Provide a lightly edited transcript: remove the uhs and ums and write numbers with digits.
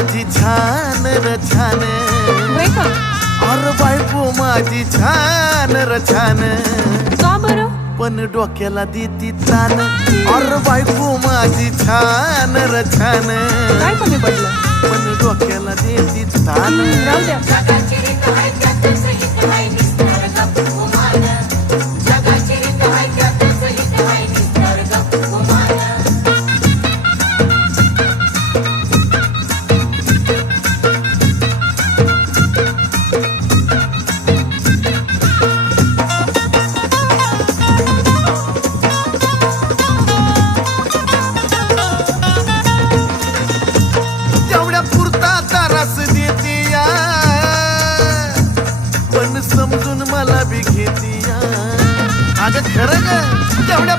माझी छान र छान, होय का? अरे बायको माझी छान र छान, का बरं? पण डोक्याला देती तान. अरे बायको माझी छान र छान, काय कमी पडलं? पण डोक्याला देती तान. राहू द्या. तेवढ्या पुरता तारास देती या, पण समजून मला बी घेती या. अगं खरं ग, तेवढ्या